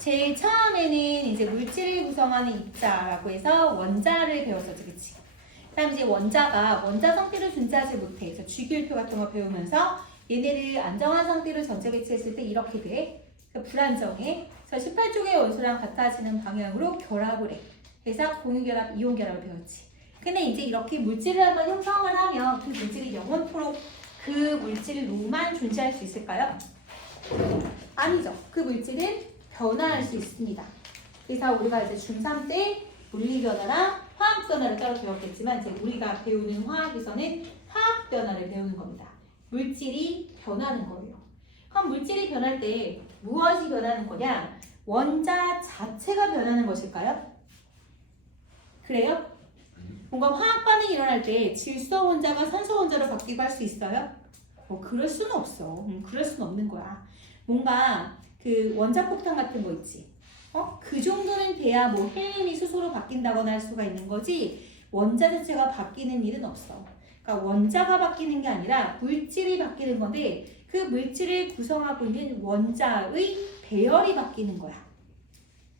제일 처음에는 이제 물질을 구성하는 입자라고 해서 원자를 배웠었지, 그치? 그다음 이제 원자가 원자 상태를 존재하지 못해. 그래서 주기율표 같은 거 배우면서 얘네를 안정한 상태로 전체 배치했을 때 이렇게 돼. 그러니까 불안정해. 그래서 18쪽의 원소랑 같아지는 방향으로 결합을 해. 그래서 공유결합, 이온결합을 배웠지. 근데 이제 이렇게 물질을 한번 형성을 하면 그 물질이 영원토록 그 물질로만 존재할 수 있을까요? 아니죠. 그 물질은 변화할 수 있습니다. 그래서 우리가 이제 중3 때 물리 변화랑 화학 변화를 따로 배웠겠지만 이제 우리가 배우는 화학에서는 화학 변화를 배우는 겁니다. 물질이 변하는 거예요. 그럼 물질이 변할 때 무엇이 변하는 거냐? 원자 자체가 변하는 것일까요? 그래요? 뭔가 화학 반응이 일어날 때 질소 원자가 산소 원자로 바뀌고 할 수 있어요? 뭐 그럴 수는 없어. 그럴 수는 없는 거야. 뭔가 그 원자폭탄 같은 거 있지. 그 정도는 돼야 뭐 헬륨이 수소로 바뀐다거나 할 수가 있는 거지 원자 자체가 바뀌는 일은 없어. 그러니까 원자가 바뀌는 게 아니라 물질이 바뀌는 건데 그 물질을 구성하고 있는 원자의 배열이 바뀌는 거야.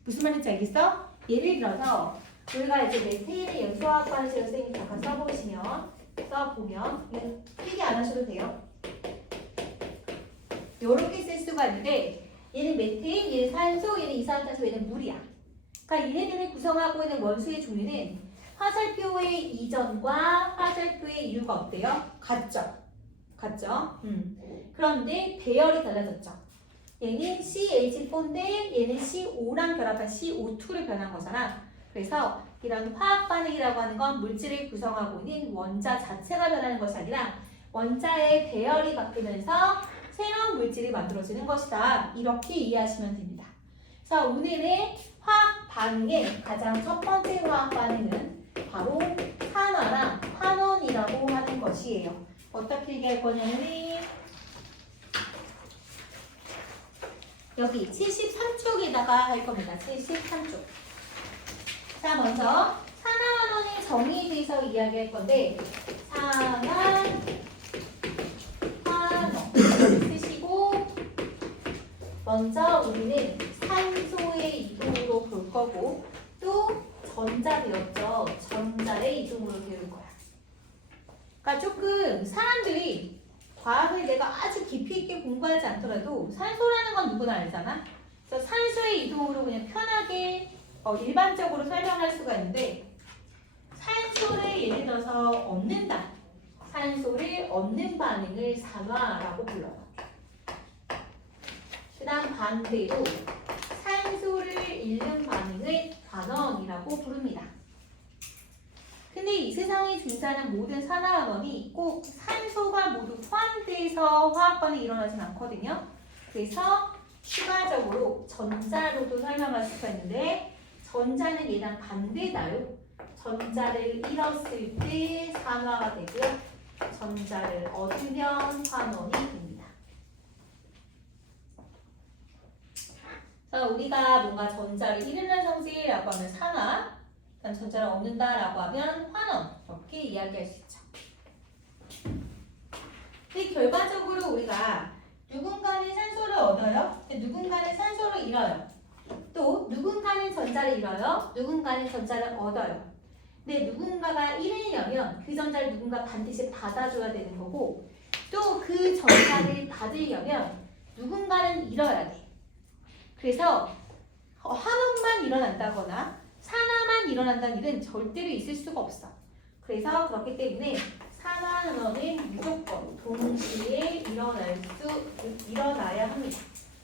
무슨 말인지 알겠어? 예를 들어서 우리가 이제 메테인의 연소화학반식을 선생님이 잠깐 써보면 필기 안 하셔도 돼요. 이렇게 쓸 수가 있는데 얘는 메테인, 얘는 산소, 얘는 이산화탄소, 얘는 물이야. 그러니까 얘네들을 구성하고 있는 원소의 종류는 화살표의 이전과 화살표의 이유가 어때요? 같죠? 그런데 배열이 달라졌죠. 얘는 CH4인데 얘는 CO5랑 결합한 CO2로 변한 거잖아. 그래서 이런 화학 반응이라고 하는 건 물질을 구성하고 있는 원자 자체가 변하는 것이 아니라 원자의 배열이 바뀌면서 새로운 물질이 만들어지는 것이다. 이렇게 이해하시면 됩니다. 그래서 오늘의 화학 반응의 가장 첫 번째 화학 반응은 바로 산화랑 환원이라고 하는 것이에요. 어떻게 얘기할 거냐면 여기 73쪽에다가 할 겁니다. 73쪽. 자, 먼저 산화환원의 정의에 대해서 이야기할 건데 산화환원 쓰시고 먼저 우리는 산소의 이동으로 볼 거고 또 전자 배웠죠. 전자의 이동으로 배울 거야. 그러니까 조금 사람들이 과학을 내가 아주 깊이 있게 공부하지 않더라도 산소라는 건 누구나 알잖아. 그래서 산소의 이동으로 그냥 편하게 일반적으로 설명할 수가 있는데 산소를 예를 들어서 얻는다. 산소를 얻는 반응을 산화라고 불러요. 그 다음 반대로 산소를 잃는 반응을 환원이라고 부릅니다. 근데 이 세상에 존재하는 모든 산화환원이 꼭 산소가 모두 포함돼서 화학 반응이 일어나진 않거든요. 그래서 추가적으로 전자로도 설명할 수가 있는데 전자는 얘랑 반대다요. 전자를 잃었을 때 산화가 되고요. 전자를 얻으면 환원이 됩니다. 자, 우리가 뭔가 전자를 잃는 성질이라고 하면 산화, 그다음 전자를 얻는다라고 하면 환원 이렇게 이야기할 수 있죠. 근데 결과적으로 우리가 누군가는 산소를 얻어요. 누군가는 산소를 잃어요. 또 누군가는 전자를 잃어요. 누군가는 전자를 얻어요. 근데 누군가가 잃으려면 그 전자를 누군가 반드시 받아줘야 되는 거고 또 그 전자를 받으려면 누군가는 잃어야 돼. 그래서 환원만 일어난다거나 산화만 일어난다는 일은 절대로 있을 수가 없어. 그래서 그렇기 때문에 산화환원은 무조건 동시에 일어나야 합니다.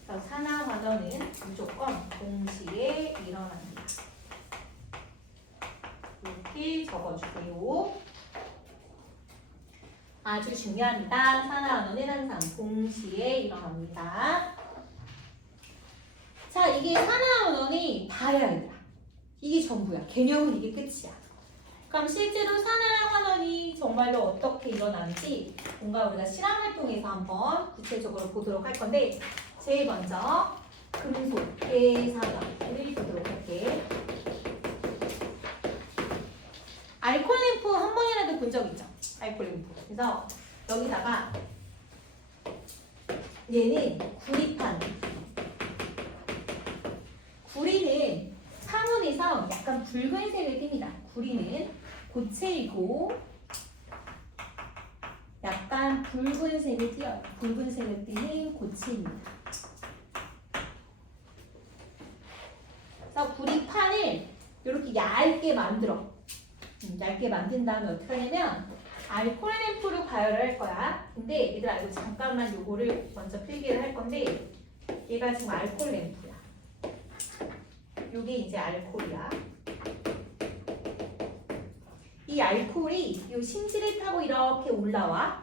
그래서 산화환원은 무조건 동시에 일어납니다. 이렇게 적어주세요. 아주 중요합니다. 산화환원은 항상 동시에 일어납니다. 자, 이게 산화환원이 다야, 얘들아. 이게 전부야. 개념은 이게 끝이야. 그럼 실제로 산화랑 환원이 정말로 어떻게 일어나는지 뭔가 우리가 실험활동에서 한번 구체적으로 보도록 할 건데 제일 먼저 금속 대산화를 보도록 할게. 알코올 램프 한 번이라도 본 적 있죠? 알코올 램프. 그래서 여기다가 얘는 구리판 약간 붉은색을 띱니다. 구리는 고체이고 약간 붉은색을 띄어요. 붉은색을 띠는 고체입니다. 그래서 구리판을 이렇게 얇게 만들어. 얇게 만든 다음에 어떻게 하냐면 알코올 램프로 가열을 할 거야. 근데 얘들아 이거 잠깐만 요거를 먼저 필기를 할 건데 얘가 지금 알코올 램프야. 요게 이제 알코올이야. 이 알코올이 요 심지를 타고 이렇게 올라와.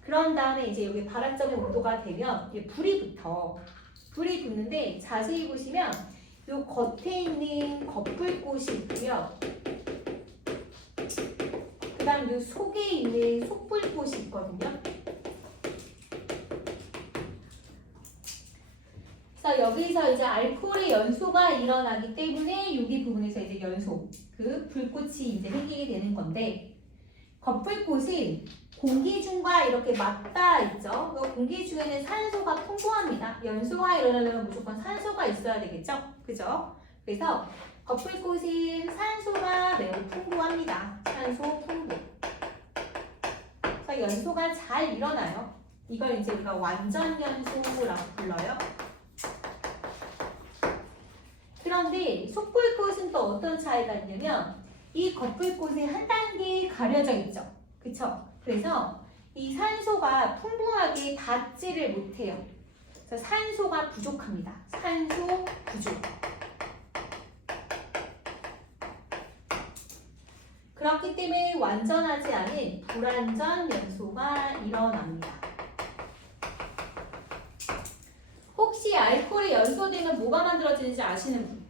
그런 다음에 이제 여기 발화점의 온도가 되면 이게 불이 붙어. 불이 붙는데 자세히 보시면 요 겉에 있는 겉불꽃이 있고요. 그 다음 요 속에 있는 속불꽃이 있거든요. 그래서 여기서 이제 알코올의 연소가 일어나기 때문에 여기 부분에서 이제 연소, 그 불꽃이 이제 생기게 되는 건데 겉불꽃은 공기 중과 이렇게 맞닿아 있죠. 공기 중에는 산소가 풍부합니다. 연소가 일어나려면 무조건 산소가 있어야 되겠죠. 그죠? 그래서 겉불꽃은 산소가 매우 풍부합니다. 산소 풍부. 그래서 연소가 잘 일어나요. 이걸 이제 우리가 완전 연소라고 불러요. 그런데 속불꽃은 또 어떤 차이가 있냐면 이 겉불꽃이 한 단계 가려져 있죠. 그쵸? 그래서 이 산소가 풍부하게 닿지를 못해요. 그래서 산소가 부족합니다. 산소 부족. 그렇기 때문에 완전하지 않은 불완전 연소가 일어납니다. 혹시 알코올이 연소되면 뭐가 만들어지는지 아시는 분?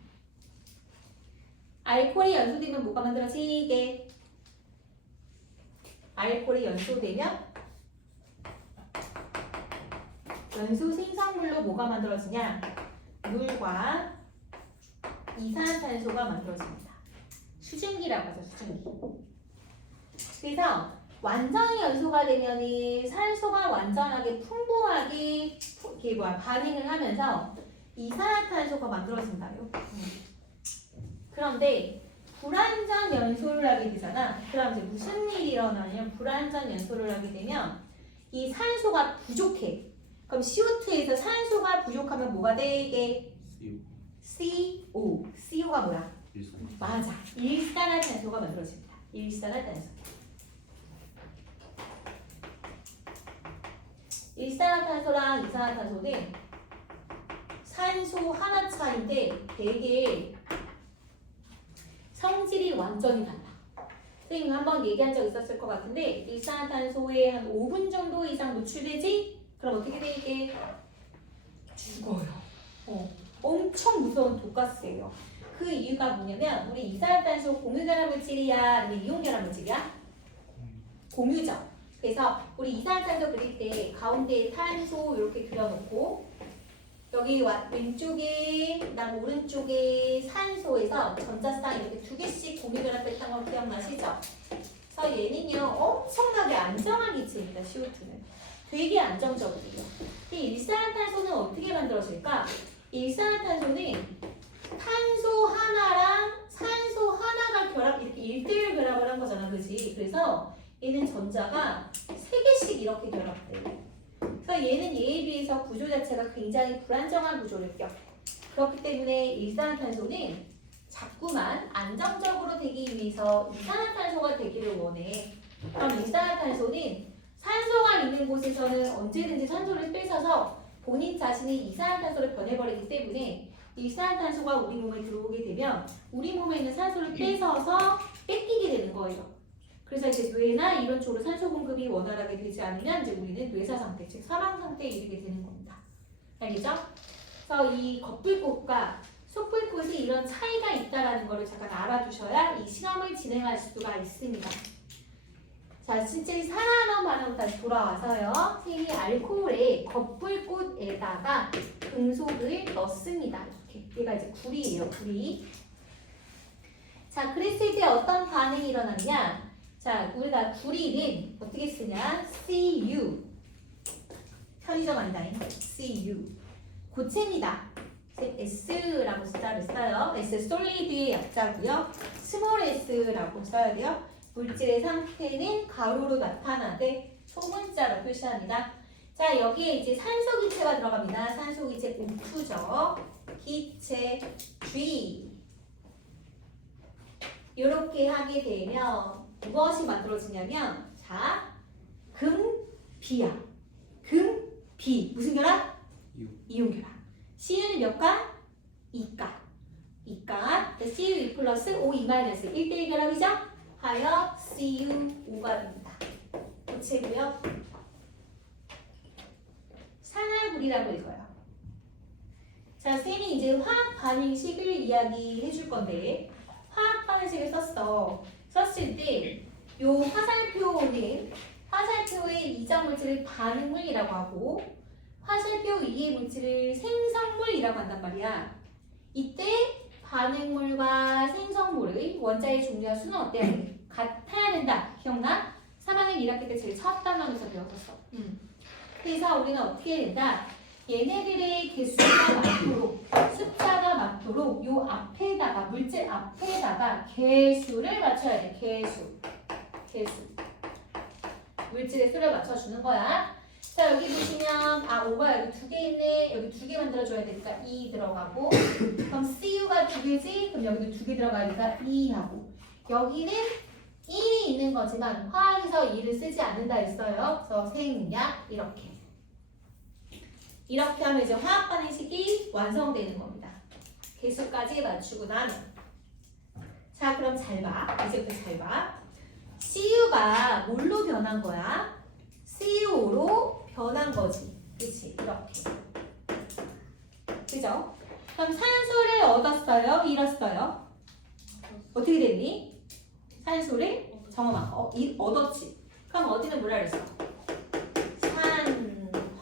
알코올이 연소되면 뭐가 만들어지게? 알코올이 연소되면 연소 생성물로 뭐가 만들어지냐? 물과 이산화탄소가 만들어집니다. 수증기라고 하죠, 수증기. 그래서 완전히 연소가 되면은 산소가 완전하게 풍부하게 반응을 하면서 이산화탄소가 만들어진다요. 그런데 불완전 연소를 하게 되잖아. 그럼 이제 무슨 일이 일어나냐면 불완전 연소를 하게 되면 이 산소가 부족해. 그럼 CO2에서 산소가 부족하면 뭐가 되게? CO. CO가 뭐야? 맞아. 일산화탄소가 만들어집니다. 일산화탄소. 일산화탄소랑 이산화탄소는 산소 하나 차인데 되게 성질이 완전히 달라. 선생님 한번 얘기한 적 있었을 것 같은데 일산화탄소에 한 5분 정도 이상 노출되지? 그럼 어떻게 되게? 죽어요. 엄청 무서운 독가스예요. 그 이유가 뭐냐면 우리 이산화탄소 공유결합 물질이야 아니면 이온결합 물질이야? 공유죠. 그래서 우리 이산화탄소 그릴 때 가운데에 탄소 이렇게 그려놓고 여기 왼쪽에 그다음 오른쪽에 산소에서 전자쌍 이렇게 두 개씩 공유결합했던 거 기억나시죠? 그래서 얘는요 엄청나게 안정한 기체입니다. CO2는 되게 안정적이에요. 이 일산화탄소는 어떻게 만들어질까? 일산화탄소는 탄소 하나랑 산소 하나가 결합 이렇게 1대1 결합을 한 거잖아, 그렇지? 그래서 얘는 전자가 3개씩 이렇게 결합돼요. 그래서 얘는 얘에 비해서 구조 자체가 굉장히 불안정한 구조를 껴. 그렇기 때문에 일산화탄소는 자꾸만 안정적으로 되기 위해서 이산화탄소가 되기를 원해. 그럼 일산화탄소는 산소가 있는 곳에서는 언제든지 산소를 뺏어서 본인 자신이 이산화탄소를 변해버리기 때문에 이산화탄소가 우리 몸에 들어오게 되면 우리 몸에 있는 산소를 뺏어서 뺏기게 되는 거예요. 그래서 이제 뇌나 이런 쪽으로 산소 공급이 원활하게 되지 않으면 이제 우리는 뇌사 상태, 즉 사망 상태에 이르게 되는 겁니다. 알겠죠? 그래서 이 겉불꽃과 속불꽃이 이런 차이가 있다라는 것을 잠깐 알아두셔야 이 실험을 진행할 수가 있습니다. 자, 실제 산화하나만 다시 돌아와서요. 선생님이 알코올에 겉불꽃에다가 금속을 넣습니다. 이렇게. 얘가 이제 구리예요, 구리. 자, 그랬을 때 어떤 반응이 일어나느냐? 자, 우리가 구리는 어떻게 쓰냐? CU. 편의점 아니다. CU. 고체입니다. S라고 숫자를 써요. S 솔리드의 약자고요. 스몰 s라고 써야 돼요. 물질의 상태는 가로로 나타나되 소문자로 표시합니다. 자, 여기에 이제 산소 기체가 들어갑니다. 산소 기체 O2죠. 기체 G. 이렇게 하게 되면 무엇이 만들어지냐면, 자, 금, B야. 금, B. 무슨 결합? 이온 결합. CU는 몇 가? 2가. 2가. CU2 플러스 O2 마이너스 1대1 결합이죠? 하여 CU5가 됩니다. 고체고요. 산화물이라고 읽어요. 자, 쌤이 이제 화학 반응식을 이야기해 줄 건데, 화학 반응식을 썼을 때, 요 화살표는 화살표의 이전 물질을 반응물이라고 하고, 화살표 위의 물질을 생성물이라고 한단 말이야. 이때 반응물과 생성물의 원자의 종류와 수는 어때야 돼? 같아야 된다. 기억나? 3학년 1학기 때 제일 첫 단원에서 배웠었어. 그래서 우리는 어떻게 해야 된다? 얘네들의 개수가 많도록, 숫자가 많도록 요 앞에다가, 물질 앞에다가 개수를 맞춰야 돼. 개수. 물질의 수를 맞춰주는 거야. 자, 여기 보시면 5가 여기 2개 있네. 여기 2개 만들어줘야 되니까 2 들어가고, 그럼 CU가 2개지? 그럼 여기도 2개 들어가니까 2하고, 여기는 1이 있는 거지만 화학에서 2를 쓰지 않는다 했어요. 그래서 생략 이렇게 하면 이제 화학 반응식이 완성되는 겁니다. 개수까지 맞추고 나면, 자, 그럼 잘 봐. 이제부터 잘 봐. CU가 뭘로 변한 거야? CO로 변한 거지. 그치? 이렇게. 그죠? 그럼 산소를 얻었어요? 잃었어요? 어떻게 됐니? 산소를 정엄아 얻었지. 그럼 어디는 뭐라 그랬어?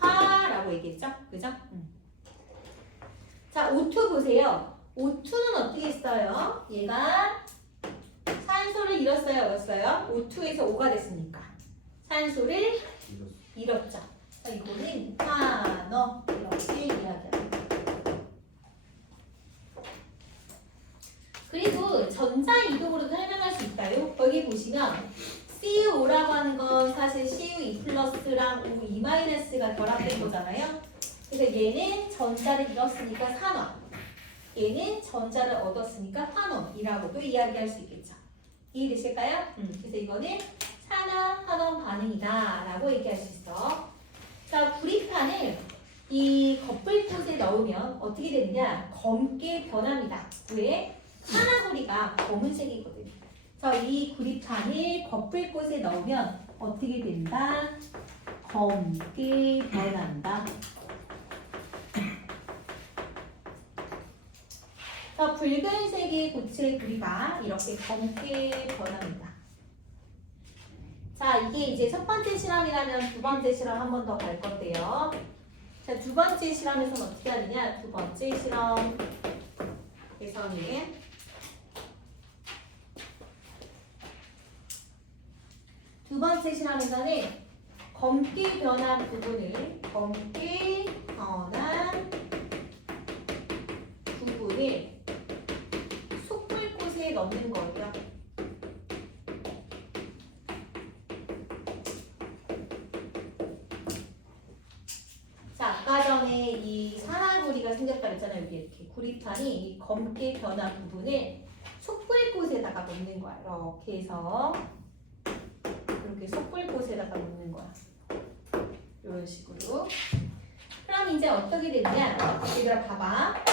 산화라고 얘기했죠? 그죠? 자, O2 보세요. O2는 어떻게 했어요? 얘가 산소를 잃었어요? 얻었어요? O2에서 O가 됐으니까 산소를 잃었죠. 이거는 산화 이렇게 이야기합니다. 그리고 전자 이동으로도 설명할 수 있다요. 여기 보시면 CU5라고 하는 건 사실 CU2 플러스랑 O2 마이너스가 결합된 거잖아요. 그래서 얘는 전자를 잃었으니까 산화, 얘는 전자를 얻었으니까 환원이라고도 이야기할 수 있겠죠. 이해되실까요? 그래서 이거는 산화-환원 반응이다 라고 얘기할 수 있어. 자, 구리판을 이 거풀꽃에 넣으면 어떻게 되느냐? 검게 변합니다. 왜? 산화구리가 검은색이거든요. 그래서 이 구리판을 거풀꽃에 넣으면 어떻게 된다? 검게 변한다. 자, 붉은색의 고체 구리가 이렇게 검게 변합니다. 자, 이게 이제 첫 번째 실험이라면 두 번째 실험 한 번 더 갈 건데요. 자, 두 번째 실험에서는 어떻게 하느냐? 두 번째 실험에서는 검게 변한 부분을 속불꽃에 넣는 거예요. 자, 아까 전에 이 산화구리가 생겼다 했잖아요. 여기 이렇게 구리판이 이 검게 변한 부분을 속불꽃에다가 넣는 거야. 이렇게 해서 이렇게 속불꽃에다가 넣는 거야. 이런 식으로. 그럼 이제 어떻게 되느냐? 얘들아 봐봐.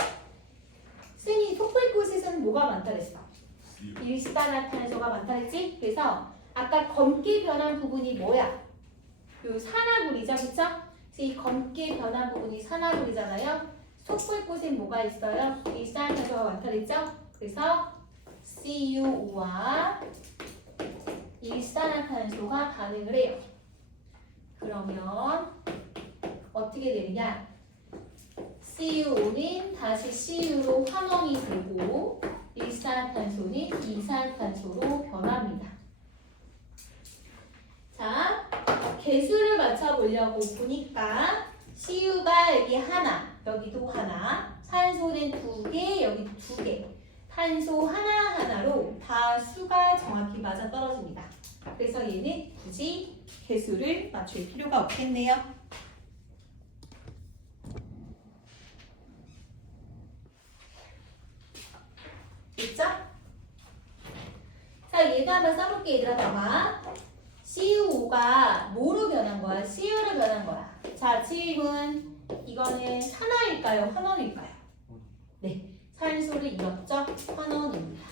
쌤이 속불꽃에서는 뭐가 많다 그랬어? 일산화탄소가 많다 그랬지? 그래서 아까 검게 변한 부분이 뭐야? 요 산화구리죠, 그쵸? 그래서 이 검게 변한 부분이 산화구리잖아요. 속불꽃엔 뭐가 있어요? 일산화탄소가 많다 그랬죠? 그래서 CU5와 일산화탄소가 반응을 해요. 그러면 어떻게 되느냐? CU5는 다시 CU로 환원이 되고 일산화탄소는 이산화탄소로 변합니다. 자, 개수를 맞춰보려고 보니까 CU가 여기 하나, 여기도 하나, 산소는 2개, 여기 2개. 탄소 하나하나로 다 수가 정확히 맞아 떨어집니다. 그래서 얘는 굳이 개수를 맞출 필요가 없겠네요. 됐죠? 자, 얘도 한번 써볼게, 얘들아. 봐봐. CU5가 뭐로 변한 거야? CU로 변한 거야. 자, 질문. 이거는 산화일까요? 환원일까요? 네. 산소를 잃었죠? 환원입니다.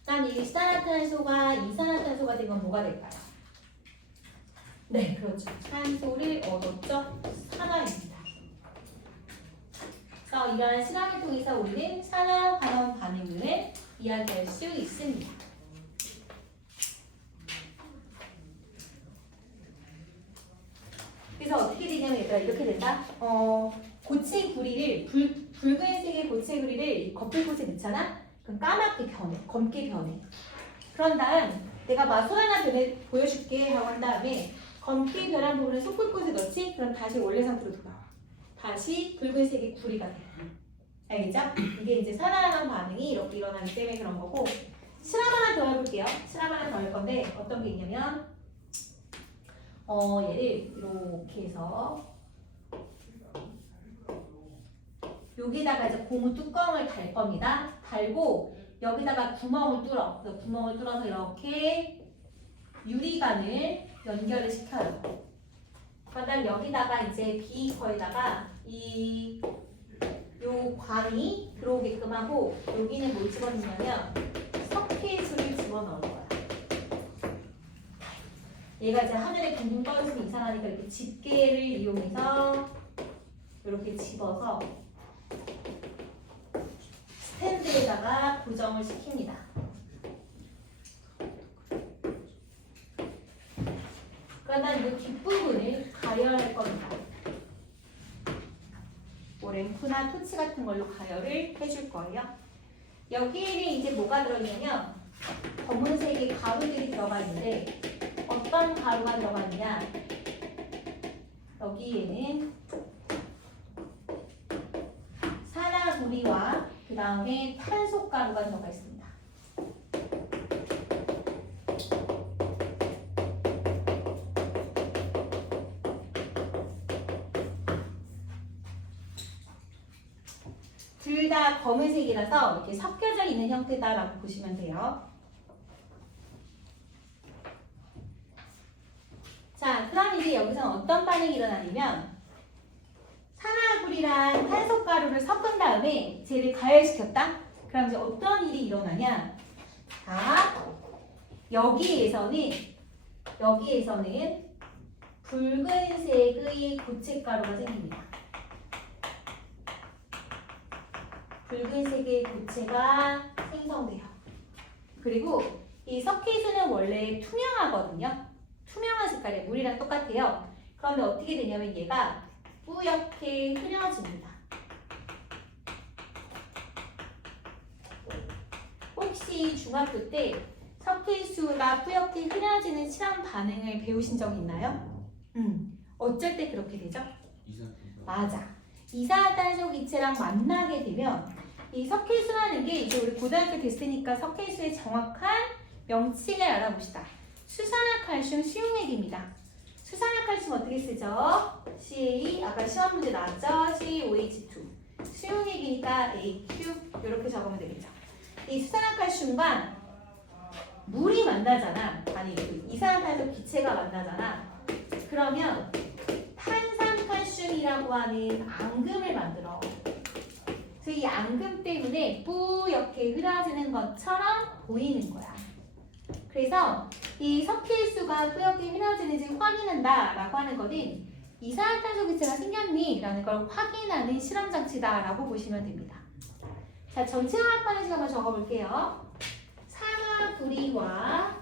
그다음 일산화탄소가 이산화탄소가 되면 뭐가 될까요? 네, 그렇죠. 산소를 얻었죠? 산화입니다. 그래서 이러한 실험을 통해서 우리는 산화 환원 반응을 이야기할 수 있습니다. 그래서 어떻게 되냐면 얘들아 이렇게 된다. 고체구리를 붉은색의 고체구리를 거풀꽃에 넣잖아. 그럼 까맣게 변해, 검게 변해. 그런 다음 내가 맛술 하나 보여줄게 하고 한 다음에 검게 변한 부분을 숯불꽃에 넣지? 그럼 다시 원래 상태로 돌아와. 다시 붉은색의 구리가 돼. 알겠죠? 이게 이제 산화하는 반응이 이렇게 일어나기 때문에 그런 거고. 실험 하나 더 해볼게요. 실험 하나 더 할 건데 어떤 게 있냐면 얘를 이렇게 해서 여기다가 이제 고무 뚜껑을 달 겁니다. 달고 여기다가 구멍을 뚫어. 그래서 구멍을 뚫어서 이렇게 유리관을 연결을 시켜요. 그다음 여기다가 이제 비커에다가 요 관이 들어오게끔 하고 여기는 뭘 집어넣냐면 석회수를 집어넣을 거야. 얘가 이제 하늘에 둥둥 떠있으면 이상하니까 이렇게 집게를 이용해서 이렇게 집어서 스탠드에다가 고정을 시킵니다. 그러다 이 뒷부분을 가열할 겁니다. 뭐 램프나 토치 같은 걸로 가열을 해줄 거예요. 여기에는 이제 뭐가 들어있냐면 검은색의 가루들이 들어가 있는데 어떤 가루가 들어가 있냐? 여기에는 산화구리와 그 다음에 탄소가루가 들어가 있습니다. 둘 다 검은색이라서 이렇게 섞여져 있는 형태다라고 보시면 돼요. 자, 그럼 이제 여기서 어떤 반응이 일어나냐면 산화구리랑 탄소가루를 섞은 다음에 쟤를 가열시켰다? 그럼 이제 어떤 일이 일어나냐? 자, 여기에서는 붉은색의 고체가루가 생깁니다. 붉은색의 고체가 생성돼요. 그리고 이 석회수는 원래 투명하거든요. 투명한 색깔이에요. 물이랑 똑같아요. 그러면 어떻게 되냐면 얘가 뿌옇게 흐려집니다. 혹시 중학교 때 석회수가 뿌옇게 흐려지는 실험 반응을 배우신 적 있나요? 어쩔 때 그렇게 되죠? 맞아. 이산화탄소 기체랑 만나게 되면 이 석회수라는 게 이제 우리 고등학교 됐으니까 석회수의 정확한 명칭을 알아봅시다. 수산화칼슘 수용액입니다. 수산화칼슘 어떻게 쓰죠? CA, 아까 시험 문제 나왔죠? CaOH2. 수용액이니까 AQ 이렇게 적으면 되겠죠. 이 수산화칼슘과 물이 만나잖아. 아니, 이산화탄소 기체가 만나잖아. 그러면 탄산칼슘이라고 하는 앙금을 만들어. 그래서 이 앙금 때문에 뿌옇게 흐려지는 것처럼 보이는 거야. 그래서 이 석회수가 뿌옇게 흐려지는지 확인한다 라고 하는 것은 이산화탄소 기체가 생겼니? 라는 걸 확인하는 실험장치다라고 보시면 됩니다. 자, 전체 화학 반응식 한번 적어볼게요. 산화구리와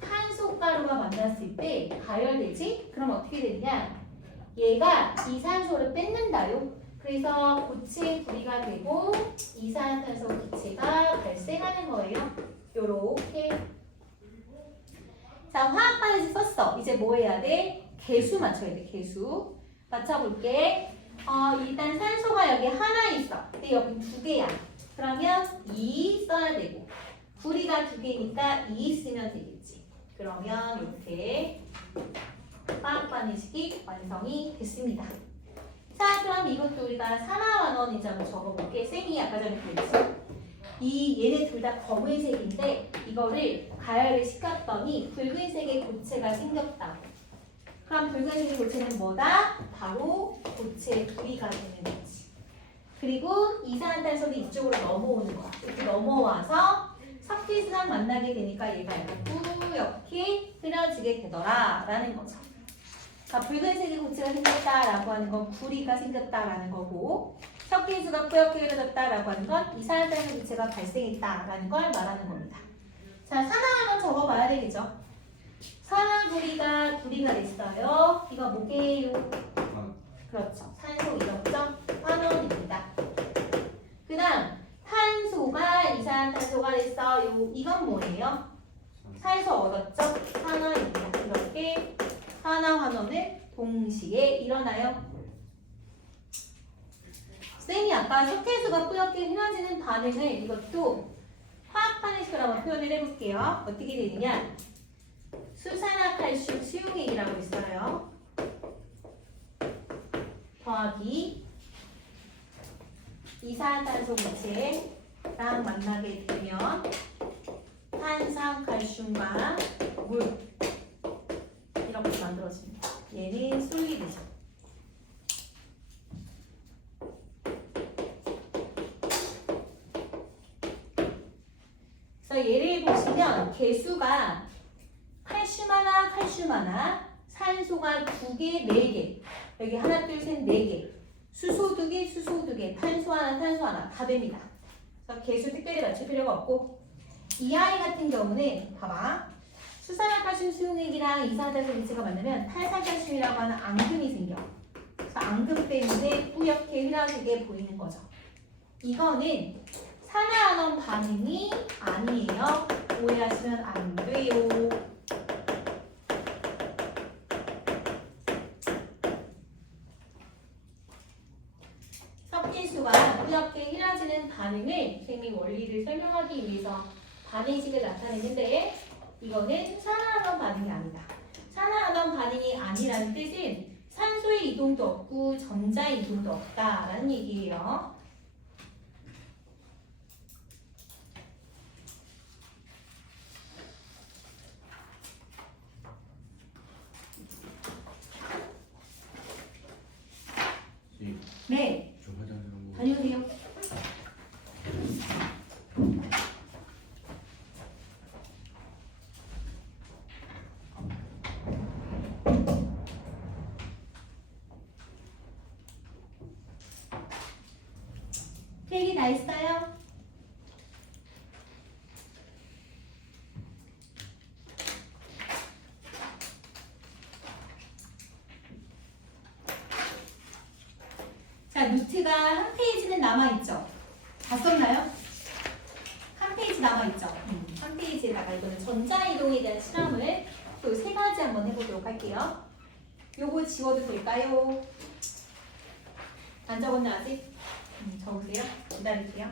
탄소가루가 만났을 때 가열되지? 그럼 어떻게 되느냐? 얘가 이산소를 뺏는다요. 그래서 고체 구리가 되고 이산화탄소 기체가 발생하는 거예요. 요렇게. 자, 화학 반응식 썼어. 이제 뭐 해야 돼? 개수 맞춰야 돼. 개수 맞춰볼게. 일단 산소가 여기 하나 있어. 근데 여기 두 개야. 그러면 2 써야 되고 구리가 두 개니까 2 쓰면 되겠지. 그러면 이렇게 화학반응식이 완성이 됐습니다. 자, 그럼 이것도 우리가 산화환원이자 한번 적어볼게. 쌤이 아까 전에 보였어. 얘네 둘 다 검은색인데 이거를 가열을 시켰더니 붉은색의 고체가 생겼다고. 그럼 붉은색의 고체는 뭐다? 바로 고체 구리가 되는 거지. 그리고 이산화탄소는 이쪽으로 넘어오는 거야. 이렇게 넘어와서 석기수랑 만나게 되니까 얘가 약간 뿌옇게 흐려지게 되더라 라는 거죠. 그러니까 붉은색의 고체가 생겼다라고 하는 건 구리가 생겼다라는 거고, 석기수가 뿌옇게 흐려졌다라고 하는 건 이산화탄소 고체가 발생했다라는 걸 말하는 겁니다. 자, 산화환원 적어봐야 되겠죠. 산화구리가 구리가 됐어요. 이거 뭐게요? 그렇죠. 산소 이력적 환원입니다. 그 다음 탄소가 이산화탄소가 됐어요. 이건 뭐예요? 산소 얻었죠? 산화입니다. 이렇게 산화환원을 동시에 일어나요. 쌤이 아까 석회수가 뿌옇게 휘어지는 반응을 이것도 화학 반응식으로 한번 표현을 해볼게요. 어떻게 되느냐? 수산화칼슘 수용액이라고 있어요. 더하기 이산화탄소 고체랑 만나게 되면 탄산칼슘과 물 이렇게 만들어집니다. 얘는 솔리드죠. 그래서 얘를 보시면 개수가 칼슘 하나, 산소가 2개, 4개. 여기 하나, 둘, 셋, 4개. 수소 2개, 탄소 하나 다 됩니다. 그래서 개수 특별히 맞출 필요가 없고, 이 아이 같은 경우는 봐봐. 수산화칼슘 수용액이랑 이산화탄소 고체가 만나면 탈산칼슘이라고 하는 앙금이 생겨. 그래서 앙금 때문에 뿌옇게 흐려지게 보이는 거죠. 이거는 산화환원 반응이 아니에요. 오해하시면 안 돼요. 석기수가 뿌옇게 흐려지는 반응을 선생님이 원리를 설명하기 위해서 반응식을 나타내는데 이거는 산화환원 반응이 아니다. 산화환원 반응이 아니라는 뜻은 산소의 이동도 없고 전자의 이동도 없다라는 얘기예요. 네. 좀 화장실 한번. 다녀오세요. 필기 다 했어요? 자, 노트가 한 페이지는 남아있죠? 다 썼나요? 한 페이지 남아있죠? 한 페이지에다가 이거는 전자이동에 대한 실험을 또 3가지 한번 해보도록 할게요. 요거 지워도 될까요? 안 적었나 아직? 적으세요. 기다릴게요.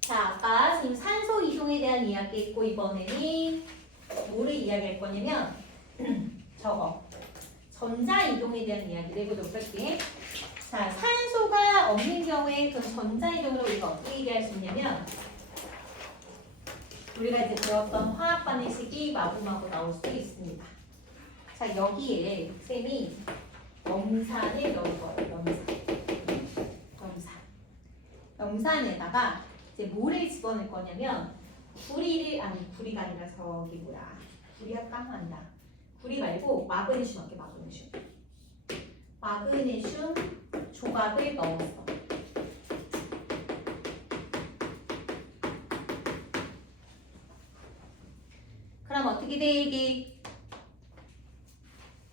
자, 아까 지금 산소 이동에 대한 이야기 했고 이번에는 뭐를 이야기할 거냐면 저거 전자 이동에 대한 이야기를 해보도록 할게. 자, 산소가 없는 경우에 그 전자 이동으로 우리가 어떻게 얘기할 수 있냐면 우리가 이제 배웠던 화학 반응식이 마구마구 나올 수도 있습니다. 자, 여기에 쌤이 염산을 넣을 거예요. 염산에다가 이제 뭐를 집어넣을 거냐면 구리가 아니라 저기 뭐야. 구리 할까? 한다. 구리 말고 마그네슘 할게. 마그네슘 조각을 넣었어. 그럼 어떻게 돼 이게?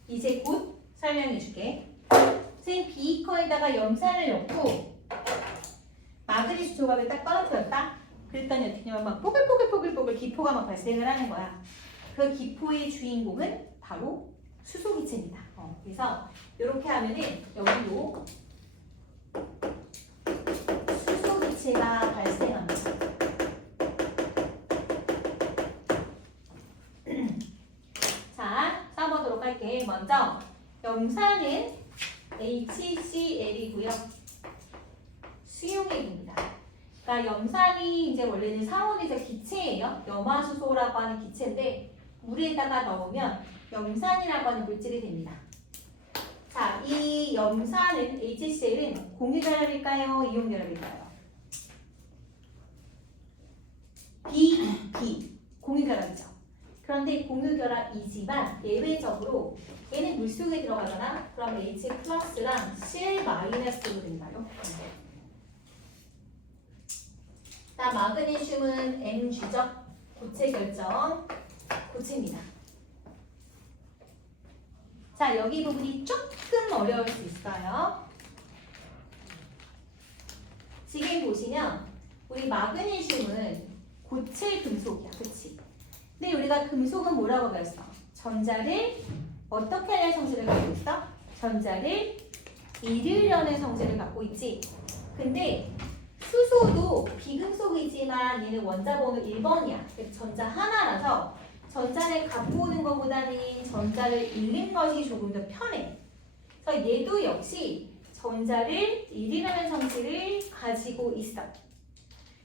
이제 곧 설명해 줄게. 선생님 비커에다가 염산을 넣고 마그네슘 조각을 딱 떨어뜨렸다. 그랬더니 어떻게 하면 막 뽀글뽀글뽀글뽀글 기포가 막 발생을 하는 거야. 그 기포의 주인공은 바로 수소기체입니다. 그래서 이렇게 하면은 여기도 수소기체가 발생합니다. 자, 써보도록 할게. 먼저 염산은 HCl이고요. 수용액입니다. 그러니까 염산이 이제 원래는 상온에서 기체예요. 염화수소라고 하는 기체인데 물에다가 넣으면 염산이라고 하는 물질이 됩니다. 자, 이 염산은 HCl은 공유결합일까요? 이온결합일까요? B 공유결합이죠. 그런데 공유결합이지만 예외적으로 얘는 물속에 들어가잖아. 그럼 H 플러스랑 Cl 마이너스로 된다요. 자, 마그네슘은 Mg죠. 고체 결정 고체입니다. 자, 여기 부분이 조금 어려울 수 있어요. 지금 보시면 우리 마그네슘은 고체 금속이야, 그치? 근데 우리가 금속은 뭐라고 배웠어? 전자를 어떻게 하는 성질을 갖고 있어? 전자를 잃으려는 성질을 갖고 있지. 근데 수소도 비금속이지만 얘는 원자 번호 1번이야. 전자 하나라서 전자를 갖고 오는 것보다는 전자를 잃는 것이 조금 더 편해. 그래서 얘도 역시 전자를 잃으려는 성질을 가지고 있어.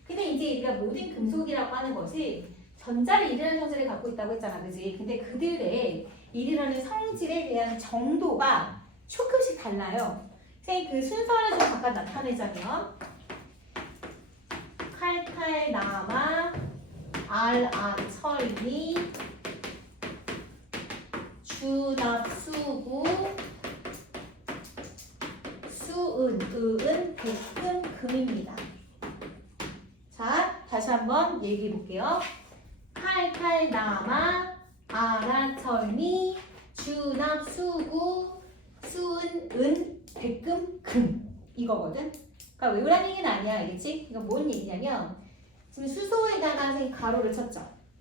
근데 이제 우리가 모든 금속이라고 하는 것이 전자를 잃으려는 성질을 갖고 있다고 했잖아, 그지? 근데 그들의 잃으려는 성질에 대한 정도가 조금씩 달라요. 선생님 그 순서를 좀 잠깐 나타내자면 칼칼남아 알아철미 주납수구 수은 의은 백금 금입니다. 자, 다시 한번 얘기해 볼게요. 칼칼남아 알아철미 주납수구 수은 은 백금 금 이거거든. 그러니까 외우라는 얘기는 아니야, 알겠지? 이거 뭔 얘기냐면 지금 수소에다가 선생님 가로를 쳤죠,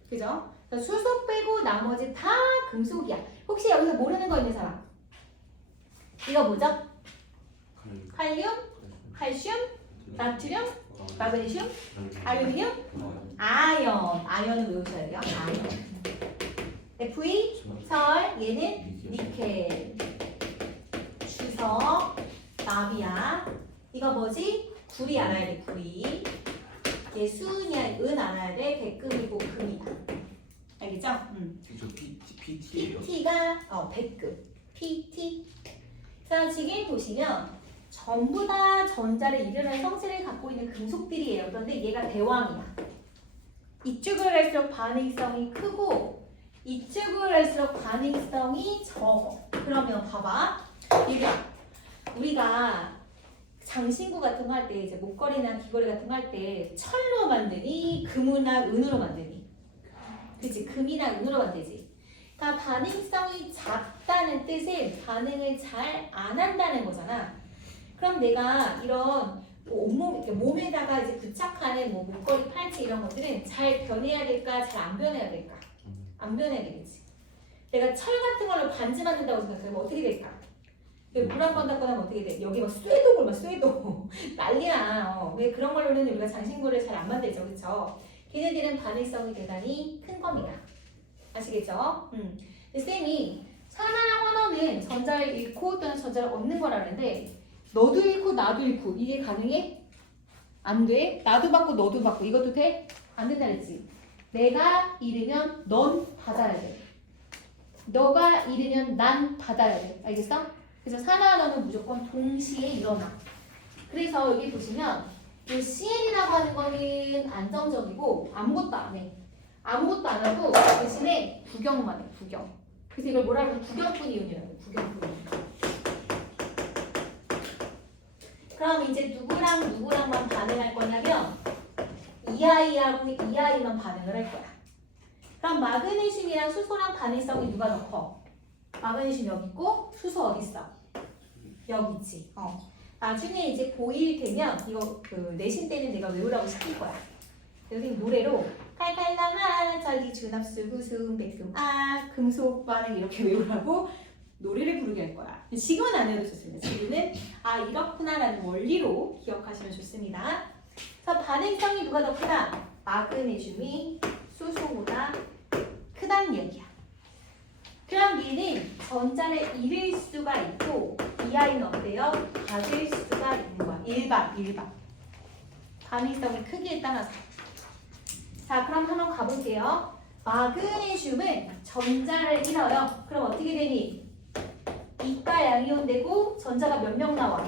그죠? 수소 빼고 나머지 다 금속이야. 혹시 여기서 모르는 거 있는 사람? 이거 뭐죠? 칼륨, 칼슘, 나트륨, 마그네슘, 알루미늄, 아연을 외우셔야 돼요. 아연. Fe, 철, 얘는 니켈, 주석, 나비야. 이거 뭐지? 구리 알아야 돼, 구리. 얘 수은이야, 은 알아야 돼, 백금이고 금이다. 알겠죠? 저 PT예요? PT가 백금, PT. 자, 지금 보시면 전부 다 전자를 잃으려는 성질을 갖고 있는 금속들이에요. 그런데 얘가 대왕이야. 이쪽으로 갈수록 반응성이 크고 이쪽으로 갈수록 반응성이 적어. 그러면 봐봐. 얘가 우리가 장신구 같은 거 할 때 이제 목걸이나 귀걸이 같은 거 할 때 철로 만드니 금이나 은으로 만드니. 그치? 금이나 은으로 만들지. 그러니까 반응성이 작다는 뜻은 반응을 잘 안 한다는 거잖아. 그럼 내가 이런 몸에다가 이제 부착하는 뭐 목걸이, 팔찌 이런 것들은 잘 변해야 될까, 잘 안 변해야 될까? 안 변해야 되겠지. 내가 철 같은 걸로 반지 만든다고 생각하면 어떻게 될까? 물 한 번 닦고 나면 어떻게 돼? 여기 막 쇠독을 막 쇠독 난리나. 왜 그런 걸로는 우리가 장신구를 잘 안 만들죠, 그렇죠? 걔네들은 반응성이 대단히 큰 겁니다. 아시겠죠? 근데 쌤이 산화랑 환원은 전자를 잃고 또는 전자를 얻는 거라는데 너도 잃고 나도 잃고 이게 가능해? 안 돼. 나도 받고 너도 받고 이것도 돼? 안 된다 그랬지. 내가 잃으면 넌 받아야 돼. 너가 잃으면 난 받아야 돼. 알겠어? 그래서 산화환원은 무조건 동시에 일어나. 그래서 여기 보시면 이 CL이라고 하는 거는 안정적이고 아무것도 안 해. 아무것도 안 하고 대신에 구경만 해. 구경. 그래서 이걸 뭐라 그러면 구경꾼 이온이라고 해. 구경꾼 이온. 그럼 이제 누구랑만 반응할 거냐면 이 아이하고 이 아이만 반응을 할 거야. 그럼 마그네슘이랑 수소랑 반응성이 누가 더 커? 마그네슘 여기 있고 수소 어디 있어? 여기 있지. 나중에 이제 고1 되면 이거 그 내신 때는 내가 외우라고 시킬 거야. 선생님 노래로 칼칼라마 천리 주납수 구승 백승 아 금속 반응 이렇게 외우라고 노래를 부르게 할 거야. 지금은 안 해도 좋습니다. 지금은 아 이렇구나라는 원리로 기억하시면 좋습니다. 자 반응성이 누가 더 크다? 마그네슘이 수소보다 크다는 얘기야. 그럼 얘는 전자를 잃을 수가 있고 이 아이는 어때요? 받을 수가 있는 거야. 일반. 반응성의 크기에 따라서. 자 그럼 한번 가볼게요. 마그네슘은 전자를 잃어요. 그럼 어떻게 되니? 이가 양이온 되고 전자가 몇 명 나와?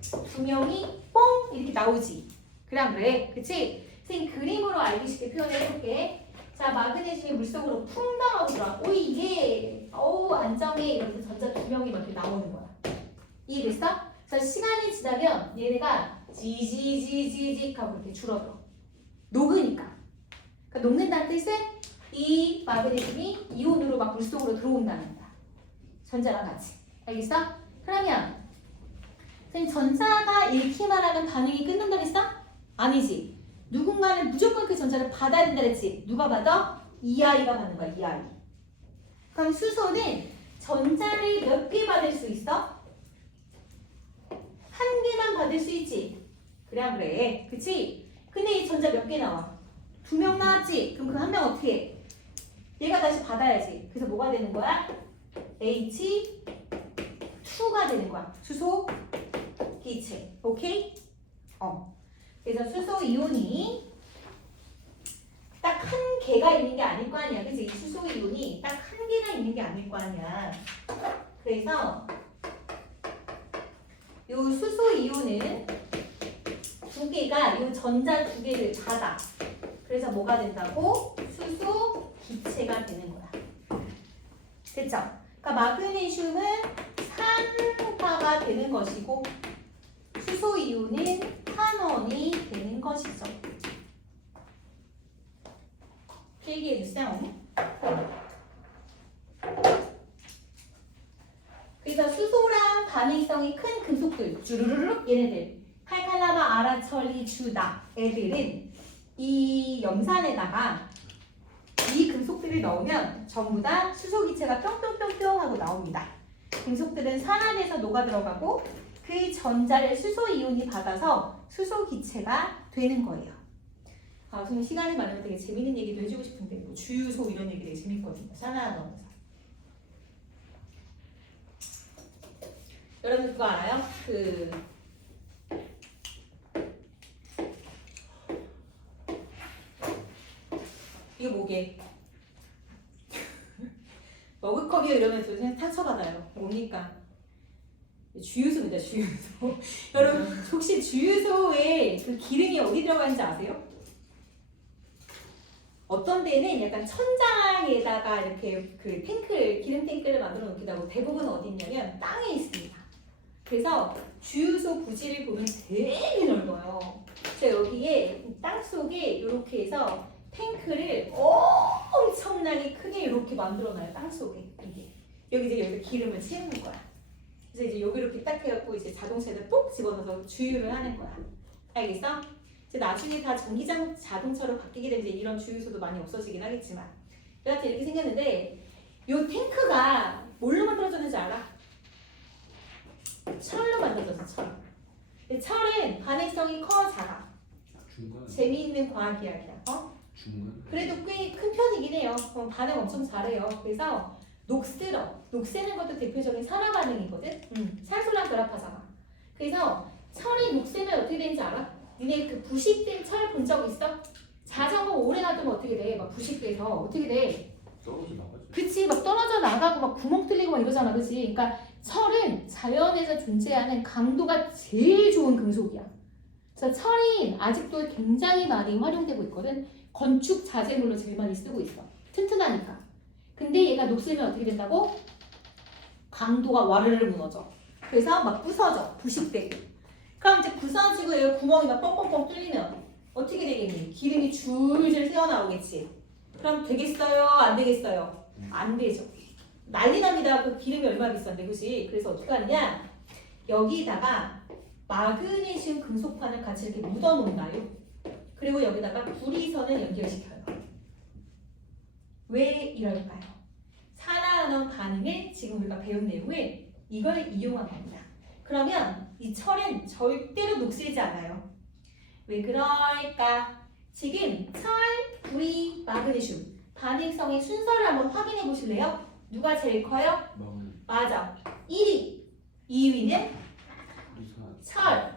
2명이 뽕 이렇게 나오지. 그래. 그치? 선생님 그림으로 알기 쉽게 표현해볼게. 자 마그네슘이 물속으로 풍 나오더라. 오 이게 안정해 이러면서 전자 2명이 막 이렇게 나오는 거야. 이해됐어? 자 시간이 지나면 얘네가 지지지지직 하고 이렇게 줄어들어. 녹으니까. 그러니까 녹는다는 뜻은 이 마그네슘이 이온으로 막 물속으로 들어온다는 거야. 전자랑 같이. 알겠어? 그러면 선생님 전자가 잃기만 하면 반응이 끝난다 그랬어? 아니지. 누군가는 무조건 그 전자를 받아야 된다 그랬지. 누가 받아? 이 아이가 받는 거야. 이 아이. 그럼 수소는 전자를 몇 개 받을 수 있어? 한 개만 받을 수 있지. 그래. 그치? 근데 이 전자 몇 개 나와? 2명 나왔지? 그럼 그 한 명 어떻게 해? 얘가 다시 받아야지. 그래서 뭐가 되는 거야? H2가 되는 거야. 수소 기체. 오케이? 그래서 수소 이온이 딱 한 개가 있는 게 아닐 거 아니야. 그치? 이 수소 이온이 딱 한 개가 있는 게 아닐 거 아니야. 그래서 요 수소 이온은 두 개가 요 전자 두 개를 받아. 그래서 뭐가 된다고? 수소 기체가 되는 거야. 됐죠? 그러니까 마그네슘은 산화가 되는 것이고 수소 이온은 탄원이 되는 것이죠. 필기해 주세요. 그래서 수소랑 반응성이 큰 금속들 주르르륵 얘네들 칼칼라마 아라철리 주다 애들은 이 염산에다가 이 금속들을 넣으면 전부 다 수소 기체가 뿅뿅뿅뿅 하고 나옵니다. 금속들은 산화돼서 녹아 들어가고 그 전자를 수소 이온이 받아서 수소 기체가 되는 거예요. 선생님 시간이 많으면 되게 재밌는 얘기도 해주고 싶은데 뭐 주유소 이런 얘기 되게 재밌거든요. 산화 넣으면서. 여러분 그거 알아요? 이거 뭐게? 머그컵이요 이러면서 그냥 상처받아요. 뭡니까? 주유소입니다. 주유소. 여러분 혹시 주유소에 그 기름이 어디 들어가 있는지 아세요? 어떤 데는 약간 천장에다가 이렇게 그 탱크를 기름 탱크를 만들어 놓기도 하고 대부분 어디 있냐면 땅에 있습니다. 그래서 주유소 부지를 보면 되게 넓어요. 그래서 여기에 땅 속에 이렇게 해서 탱크를 엄청나게 크게 이렇게 만들어놔요. 땅 속에 이게 여기 이제 여기서 기름을 채우는 거야. 그래서 이제 여기 이렇게 딱 해갖고 이제 자동차에다 똑 집어넣어서 주유를 하는 거야. 알겠어? 이제 나중에 다 전기장 자동차로 바뀌게 되면 이제 이런 주유소도 많이 없어지긴 하겠지만 여하튼 이렇게 생겼는데 이 탱크가 뭘로 만들어졌는지 알아? 철로 만들어졌어. 철. 근데 철은 반응성이 커 작아? 중간. 재미있는 과학 이야기야. 중간. 그래도 꽤 큰 편이긴 해요. 반응 엄청 잘해요. 그래서 녹슬어. 녹새는 것도 대표적인 산화 반응이거든. 산소랑 결합하잖아. 그래서 철이 녹슬면 어떻게 되는지 알아? 니네 그 부식된 철 본 적 있어? 자전거 오래 놔두면 어떻게 돼? 막 부식돼서 어떻게 돼? 떨어져 나가지. 그치, 막 떨어져 나가고 막 구멍 뚫리고 막 이러잖아, 그치? 그러니까 철은 자연에서 존재하는 강도가 제일 좋은 금속이야. 그래서 철이 아직도 굉장히 많이 활용되고 있거든. 건축 자재물로 제일 많이 쓰고 있어. 튼튼하니까. 근데 얘가 녹슬면 어떻게 된다고? 강도가 와르르 무너져. 그래서 막 부서져, 부식되고. 그럼 이제 부서지고 여기 구멍이 막 뻥뻥뻥 뚫리면 어떻게 되겠니? 기름이 줄줄 새어나오겠지. 그럼 되겠어요? 안 되겠어요? 안 되죠. 난리 납니다. 그 기름이 얼마나 비싼데, 그치? 그래서 어떻게 하느냐? 여기다가 마그네슘 금속판을 같이 이렇게 묻어놓나요? 그리고 여기다가 구리선을 연결시켜요. 왜 이럴까요? 산화환원 반응을 지금 우리가 배운 내용을 이걸 이용한 겁니다. 그러면 이 철은 절대로 녹슬지 않아요. 왜 그럴까? 지금 철, 구리, 마그네슘 반응성의 순서를 한번 확인해 보실래요? 누가 제일 커요? 마그네슘. 맞아. 1위. 2위는 우산. 철.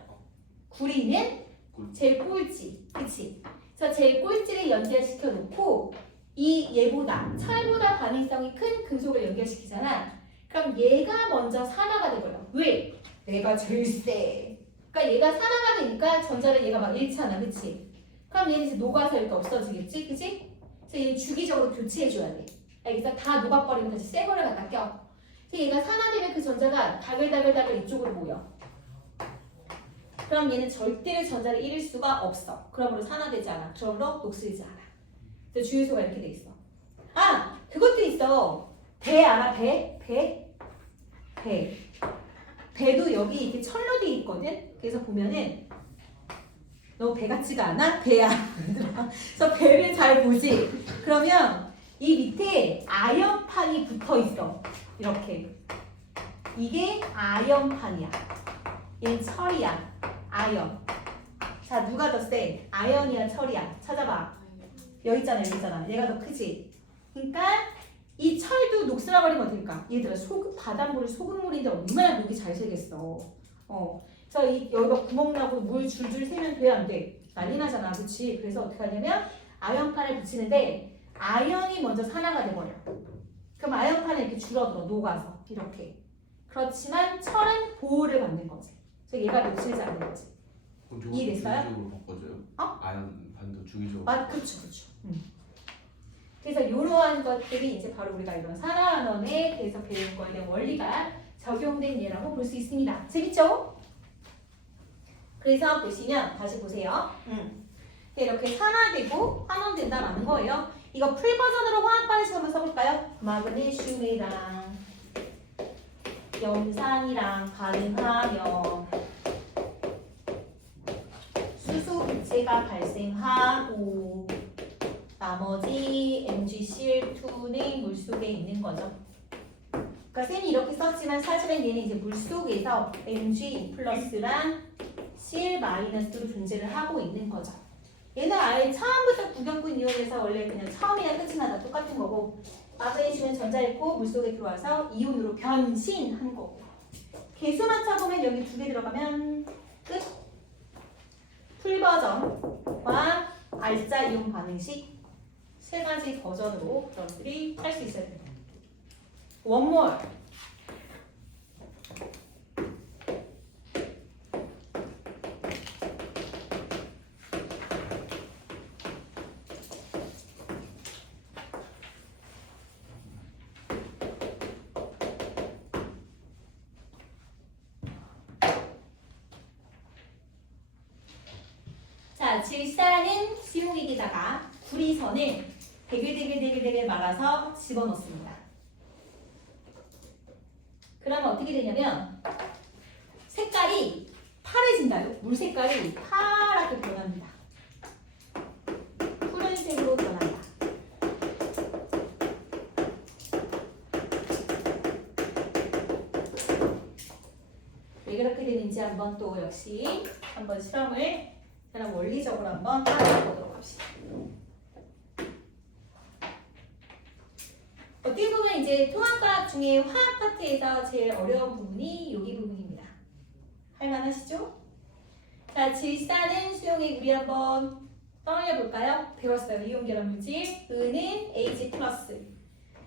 구리는 꿀. 제일 꼴찌. 그치? 그래서 제일 꼴찌를 연결시켜 놓고 이 얘보다 철보다 반응성이 큰 금속을 연결시키잖아. 그럼 얘가 먼저 산화가 돼버려. 왜? 내가 제일 세. 그러니까 얘가 산화가 되니까 전자를 얘가 막 잃잖아. 그치? 그럼 얘는 이제 녹아서 이렇게 없어지겠지? 그치? 그래서 얘는 주기적으로 교체해줘야 돼. 알겠어? 다 녹아버리면 다시 새 거를 갖다 껴. 그래서 얘가 산화되면 그 전자가 다글다글다글 이쪽으로 모여. 그럼 얘는 절대로 전자를 잃을 수가 없어. 그러므로 산화되지 않아. 그러므로 녹슬지 않아. 그래서 주유소가 이렇게 돼 있어. 아! 그것도 있어. 배 알아? 배? 배도 여기 이렇게 철로 돼 있거든? 그래서 보면은 너 배 같지가 않아? 배야. 그래서 배를 잘 보지. 그러면 이 밑에 아연판이 붙어 있어. 이렇게. 이게 아연판이야. 얘는 철이야. 아연. 자, 누가 더 세? 아연이야, 철이야? 찾아봐. 여기 있잖아, 여기 있잖아. 얘가 더 크지? 그러니까 이 철도 녹슬어버리면 어떨까? 얘들아, 바닷물이 소금물인데 얼마나 녹이 잘 새겠어. 그래서 여기가 구멍 나고 물 줄줄 새면 돼, 안 돼? 난리 나잖아, 그치? 그래서 어떻게 하냐면 아연판을 붙이는데 아연이 먼저 산화가 돼버려. 그럼 아연판이 이렇게 줄어들어, 녹아서. 이렇게. 그렇지만 철은 보호를 받는 거지. 그래서 얘가 녹슬지 않는 거지. 이해됐어요? 주기적으로 바꿔줘요? 아연 반도 주기적으로. 그쵸. 그래서 이러한 것들이 이제 바로 우리가 이런 산화환원에 대해서 배운 거에 대한 원리가 적용된 예라고 볼 수 있습니다. 재밌죠? 그래서 보시면 다시 보세요. 이렇게 산화되고 환원된다라는 거예요. 이거 풀 버전으로 화학반에서 한번 써볼까요? 마그네슘이랑 염산이랑 반응하면 수소 기체가 발생하고 나머지 MgCl2는 물속에 있는 거죠. 그러니까 쌤이 이렇게 썼지만 사실은 얘는 이제 물속에서 Mg 플러스랑 Cl 마이너스로 존재를 하고 있는 거죠. 얘는 아예 처음부터 구경꾼 이온에서 원래 그냥 처음이나 끝이나 다 똑같은 거고 마그네슘은 전자 잃고 물속에 들어와서 이온으로 변신한 거고 개수만 쳐보면 여기 2개 들어가면 끝. 풀버전과 알짜 이온 반응식 3가지 버전으로 여러분들이 할 수 있어야 됩니다. One more. 자, 질산은 수용액에다가 구리선을 대글대글 말아서 집어넣습니다. 그러면 어떻게 되냐면 색깔이 파래진다요. 물 색깔이 파랗게 변합니다. 푸른색으로 변한다. 왜 그렇게 되는지 한번 또 역시 한번 실험을 그냥 원리적으로 한번 따라보도록 합시다. 어떻게 보면 이제 통합과학 중에 화학 파트에서 제일 어려운 부분이 여기 부분입니다. 할만하시죠? 자, 질산은 수용액 우리 한번 떠올려 볼까요? 배웠어요. 이온결합물질. 은은 Ag+.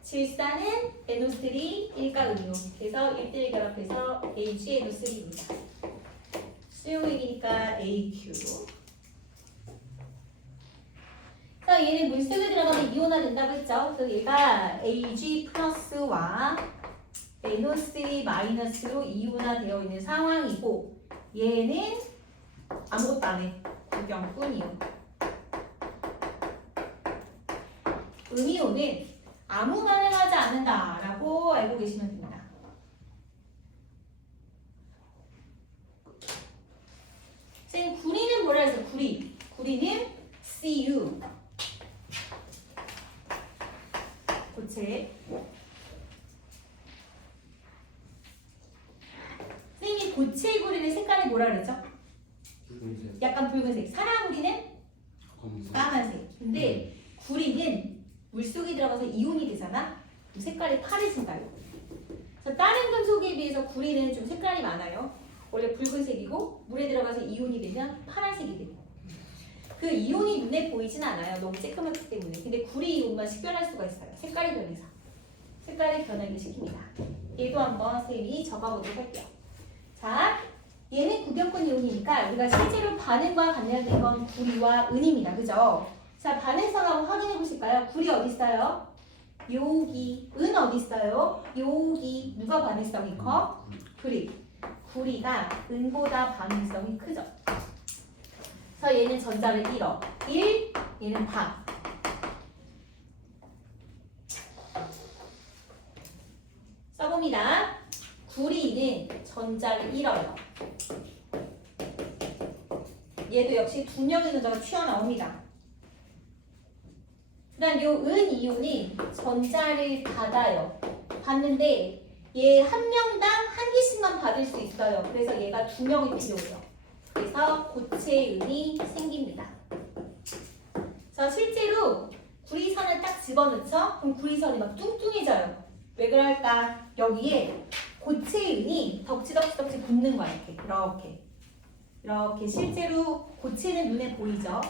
질산은 NO3 일가음이온. 그래서 1대1 결합해서 AgNO3입니다. 수용액이니까 AQ. 자, 얘는 물속에 들어가면 이온화 된다고 했죠. 그래서 얘가 Ag+와 NO3- 이온화 되어 있는 상황이고 얘는 아무것도 안 해. 구경꾼이온. 음이온은 아무 반응하지 않는다라고 알고 계시면 됩니다. 고체. 선생님이 고체에 그리는 색깔이 뭐라 그랬죠? 붉은색, 약간 붉은색. 산화 구리는 검은색. 까만색. 근데 구리는 물속에 들어가서 이온이 되잖아. 색깔이 파래진다요. 그래서 다른 금속에 비해서 구리는 좀 색깔이 많아요. 원래 붉은색이고 물에 들어가서 이온이 되면 파란색이 돼요. 그 이온이 눈에 보이진 않아요. 너무 쬐끄맣기 때문에. 근데 구리 이온만 식별할 수가 있어요. 색깔이 변해서. 색깔이 변하게 시킵니다. 얘도 한번 선생님이 적어보도록 할게요. 자, 얘는 구경권 이온이니까 우리가 실제로 반응과 관련된 건 구리와 은입니다. 그죠? 자, 반응성 한번 확인해 보실까요? 구리 어디 있어요? 여기. 은 어디 있어요? 여기. 누가 반응성이 커? 구리. 구리가 은보다 반응성이 크죠. 그래서 얘는 전자를 잃어. 1, 얘는 반. 써봅니다. 구리는 전자를 잃어요. 얘도 역시 두 명의 전자가 튀어나옵니다. 그 다음 요 은 이온이 전자를 받아요. 받는데 얘 한 명당 한 개씩만 받을 수 있어요. 그래서 얘가 두 명이 필요해요. 그래서 고체 은이 생깁니다. 자, 실제로 구리선을 딱 집어넣죠? 그럼 구리선이 막 뚱뚱해져요. 왜 그럴까? 여기에 고체 은이 덕지덕지 붙는 거야. 이렇게 실제로 고체는 눈에 보이죠?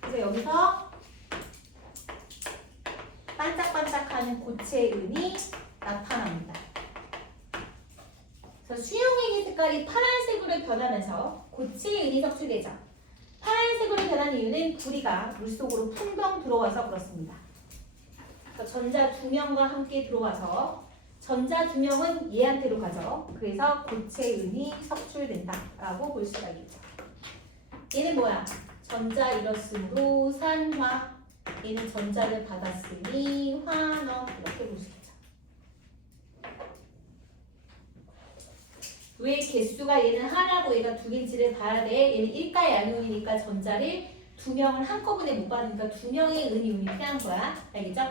그래서 여기서 반짝반짝하는 고체 은이 나타납니다. 그래서 수용액의 색깔이 파란색으로 변하면서 고체 은이 석출되죠. 파란색으로 변한 이유는 구리가 물속으로 풍덩 들어와서 그렇습니다. 그래서 전자 2명과 함께 들어와서 전자 2명은 얘한테로 가죠. 그래서 고체 은이 석출된다라고 볼 수가 있겠죠. 얘는 뭐야? 전자 잃었으므로 산화. 얘는 전자를 받았으니 환원. 이렇게 볼 수 있죠. 왜 개수가 얘는 하나고 얘가 두 개인지를 봐야 돼. 얘는 1가 양이온이니까 전자를 2명을 한꺼번에 못 받으니까 2명의 은이온이 필요한 거야. 알겠죠?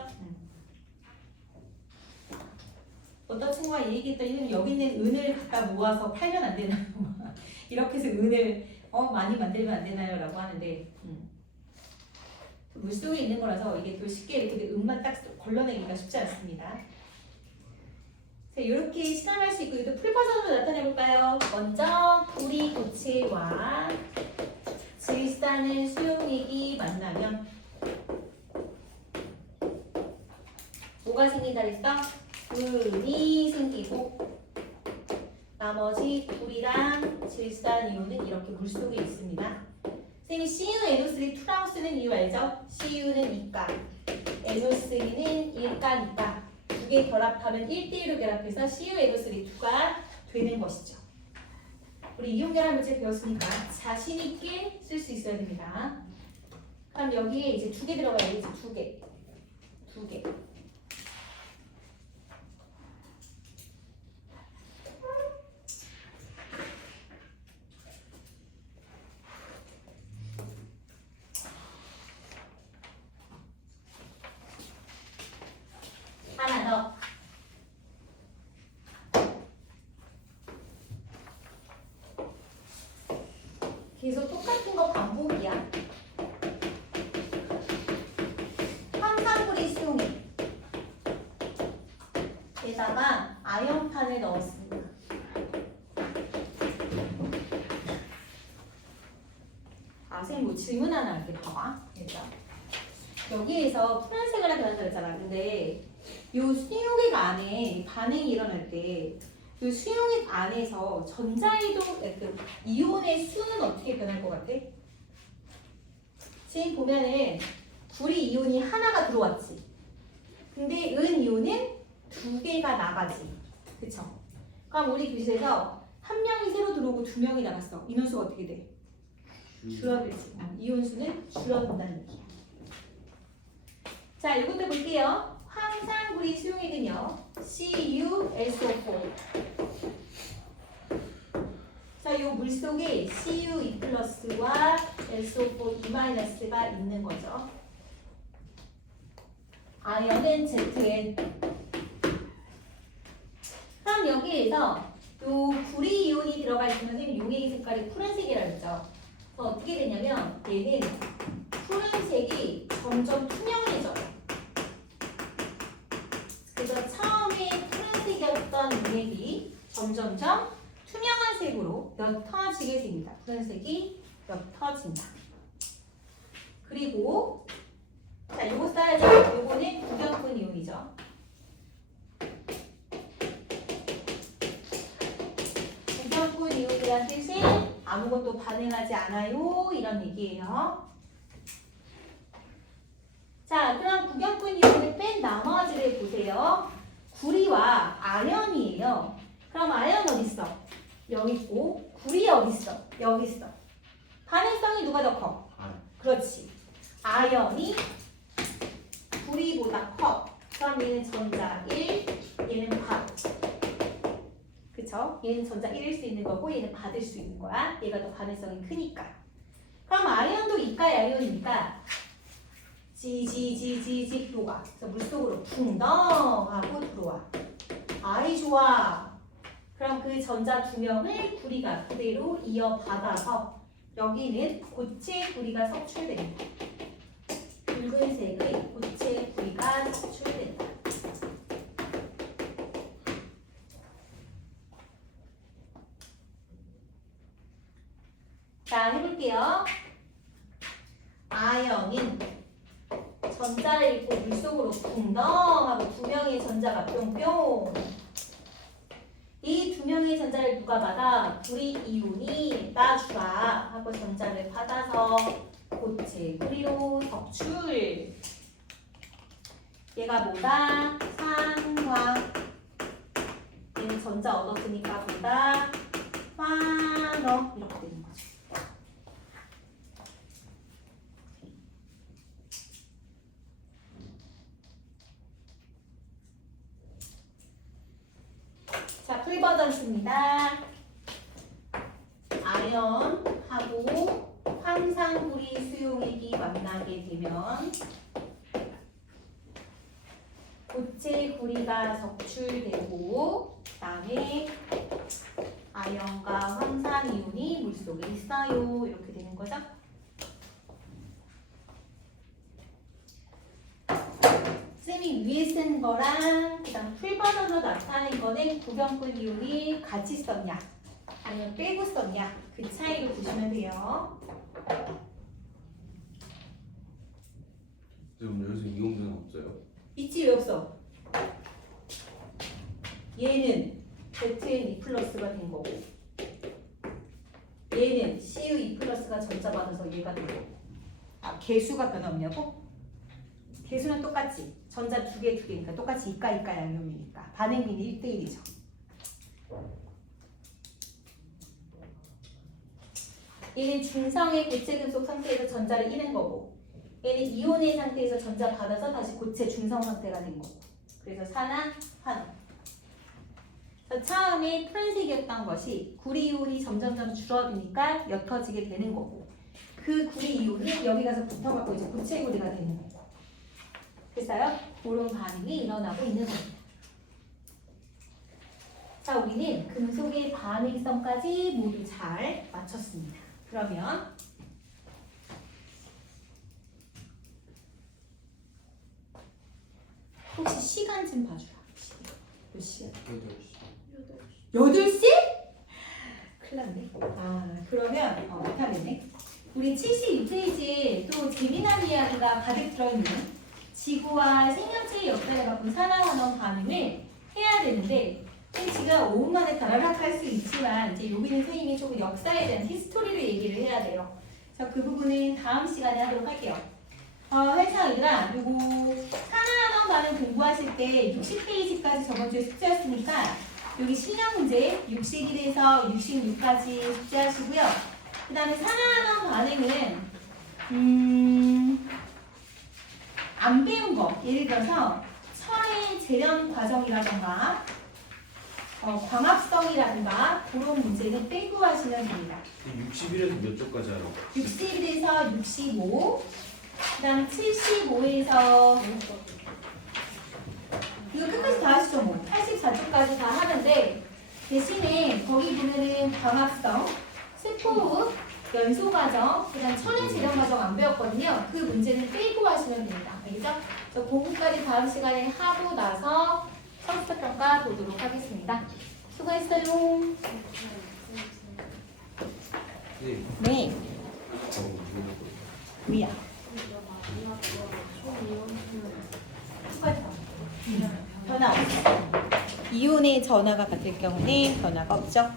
어떤 친구가 얘기했더니 여기 있는 은을 갖다 모아서 팔면 안 되나요? 이렇게 해서 은을 많이 만들면 안 되나요? 라고 하는데 물속에 있는 거라서 이게 또 쉽게 이렇게 은만 딱 걸러내기가 쉽지 않습니다. 자, 이렇게 실험할 수 있고 이것도 풀버전으로 나타내 볼까요? 먼저 구리 고체와 질산의 수용액이 만나면 뭐가 생긴다 그랬어? 은이 생기고 나머지 구리랑 질산이온은 이렇게 물속에 있습니다. 선생님이 CuNO3 2라고 쓰는 이유 알죠? CU는 2가, NO3는 1가니까 두 개 결합하면 1대1로 결합해서 CuNO3 2가 되는 것이죠. 우리 이온결합 물질 배웠으니까 자신 있게 쓸 수 있어야 됩니다. 그럼 여기에 이제 두 개 들어가야 돼. 두 개. 하나 더. 계속 똑같은 거 반복이야. 황산구리 수용액 에다가 아연판을 넣었습니다. 선생님 뭐 질문 하나 할게. 봐봐. 여기에서 푸른색을 변한다 그랬잖아. 근데 요 수용액 안에 반응이 일어날 때 그 수용액 안에서 전자이동, 이온의 수는 어떻게 변할 것 같아? 지금 보면은 구리 이온이 하나가 들어왔지. 근데 은 이온은 두 개가 나가지. 그쵸? 그럼 우리 교실에서 한 명이 새로 들어오고 두 명이 나갔어. 인원수가 어떻게 돼? 줄어들지. 이온수는 줄어든다는 얘기야. 자, 이것도 볼게요. 황산구리 수용액은요. CuSO4. 자, 요 물 속에 Cu2+와 SO4, E-가 있는 거죠. 아연은 ZN. 그럼 여기에서 요 구리 이온이 들어가 있으면 선생님 용액 색깔이 푸른색이라고 했죠. 그래서 어떻게 되냐면 얘는 푸른색이 점점 투명해져요. 그래서 처음에 푸른색이었던 용액이 점점점 투명한 색으로 옅어지게 됩니다. 푸른색이 옅어진다. 그리고 자, 요거 써야죠. 요거는 구경꾼 이온이죠. 구경꾼 이온이란 뜻은 아무것도 반응하지 않아요. 이런 얘기예요. 자, 그럼 구경꾼 이온을 뺀 나머지를 보세요. 구리와 아연이에요. 그럼 아연 어디 있어? 여기 있고 구리 어디 있어? 여기 있어. 반응성이 누가 더 커? 그렇지. 아연이 구리보다 커. 그럼 얘는 전자 1, 얘는 받. 그쵸? 얘는 전자 1일 수 있는 거고 얘는 받을 수 있는 거야. 얘가 더 반응성이 크니까. 그럼 아연도 이과야, 아연이니까 지지지지지 녹아. 그래서 물속으로 붕덩 하고 들어와. 아이 좋아. 그럼 그 전자 두 명을 구리가 그대로 이어받아서 여기는 고체 구리가 석출됩니다. 붉은색의 고체 구리가 석출된다. 자, 해볼게요. 아연은 전자를 입고 물속으로 붕덩 하고 두 명의 전자가 뿅뿅. 이 두 명의 전자를 누가 받아? 구리 이온이 따주라 하고 전자를 받아서 고체 구리로 석출. 얘가 뭐다? 산화. 얘는 전자 얻었으니까 뭐다? 환어. 이렇게 되는 거죠. 자, 풀버전 씁니다. 아연하고 황산구리 수용액이 만나게 되면 고체 구리가 석출되고 그다음에 아연과 황산 이온이 물속에 있어요. 이렇게 되는 거죠. 쌤이 위에 쓴 거랑 그다음 풀버전으로 나타낸 거는 구경꾼 이온이 같이 썼냐 아니면 빼고 썼냐 그 차이로 보시면 돼요. 그럼 여기서 이온은 없어요? 있지 왜 없어? 얘는 ZN2 플러스가 된 거고 얘는 CU2 플러스가 전자 받아서 얘가 된 거고. 아, 개수가 변화 없냐고? 개수는 똑같지. 전자 두 개니까 똑같이 이과 양념이니까 반응비는 1대1이죠. 얘는 중성의 고체 금속 상태에서 전자를 잃은 거고 얘는 이온의 상태에서 전자 받아서 다시 고체 중성 상태가 된 거고. 그래서 산화, 환. 처음에 푸른색이었던 것이 구리 이온이 점점점 줄어드니까 옅어지게 되는 거고 그 구리 이온이 여기 가서 붙어갖고 이제 고체 구리가 되는 거고. 그래서요, 그런 반응이 일어나고 있는 겁니다. 자, 우리는 금속의 반응성까지 모두 잘 맞췄습니다. 그러면 혹시 시간 좀 봐주라. 몇 시야? 8시. 8시? 큰일 났네. 아, 그러면 못하겠네. 우리 76페이지에 또 재미난 이야기가 가득 들어있는 지구와 생명체의 역사를 바꾼 산화환원 반응을 해야 되는데 지가 5분 만에 다라락 할 수 있지만 이제 여기는 선생님이 조금 역사에 대한 히스토리를 얘기를 해야 돼요. 그래서 그 부분은 다음 시간에 하도록 할게요. 회사 얘들아, 요거 산화환원 반응 공부하실 때 60페이지까지 저번 주에 숙제였으니까 여기 실력 문제 61에서 66까지 숙제하시고요. 그 다음에 산화환원 반응은 안 배운 거, 예를 들어서 철의 재련 과정이라던가 광합성이라든가 그런 문제는 빼고 하시면 됩니다. 61에서 몇 쪽까지 하라고? 61에서 65, 그 다음 75에서 보면은 광합성, 세포흡, 연소 과정, 그다음 천연 재련 과정 안 배웠거든요. 그 문제는 빼고 하시면 됩니다. 알겠죠? 저 그거까지 다음 시간에 하고 나서 성적 평가 보도록 하겠습니다. 수고했어요. 네. 네, 위야. 수고했어. 변화 없어. 이온의 전화가 같을 경우는 변화가 없죠.